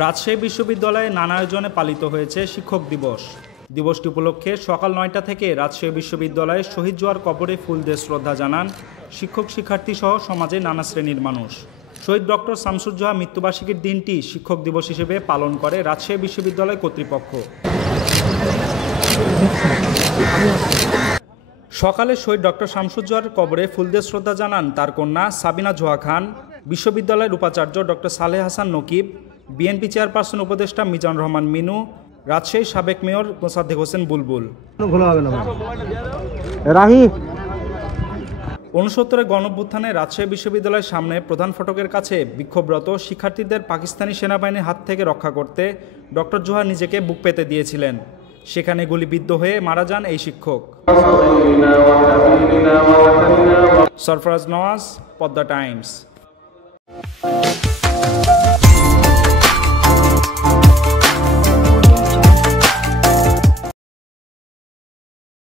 রাজশাহী বিশ্ববিদ্যালয়ে নানা আয়োজনে পালিত হয়েছে শিক্ষক দিবস। দিবসটি উপলক্ষে সকাল ৯টা থেকে রাজশাহী বিশ্ববিদ্যালয়ে শহীদ জোয়ার কবরে ফুল দিয়ে শ্রদ্ধা জানান শিক্ষক শিক্ষার্থী সহ সমাজের নানা শ্রেণীর মানুষ। শহীদ ডক্টর শামসুজ্জোহা মৃত্যুবার্ষিকীর দিনটি শিক্ষক দিবস হিসেবে পালন করে রাজশাহী বিশ্ববিদ্যালয় কর্তৃপক্ষ। সকালে শহীদ ডক্টর শামসুজ্জোহার কবরে ফুল দিয়ে শ্রদ্ধা জানান তার কন্যা সাবিনা জোহা খান, বিশ্ববিদ্যালয়ের উপাচার্য doctor Saleh Hasan Nakib, BNP chairperson উপদেষ্টা মিজানুর রহমান মিনু, রাজশাহীর সাবেক মেয়র মোসাদ্দেক হোসেন বুলবুল। ৬৯ গণঅভ্যুত্থানে রাজশাহী বিশ্ববিদ্যালয়ের সামনে প্রধান ফটকের কাছে বিক্ষোভরত শিক্ষার্থীদের পাকিস্তানি সেনাবাহিনীর হাত থেকে রক্ষা করতে ডক্টর জোহা নিজেকে বুক পেতে দিয়েছিলেন। সেখানে গুলিবিদ্ধ হয়ে মারা যান এই শিক্ষক। সরফরাজ নওয়াজ, পদ্মা টাইমস।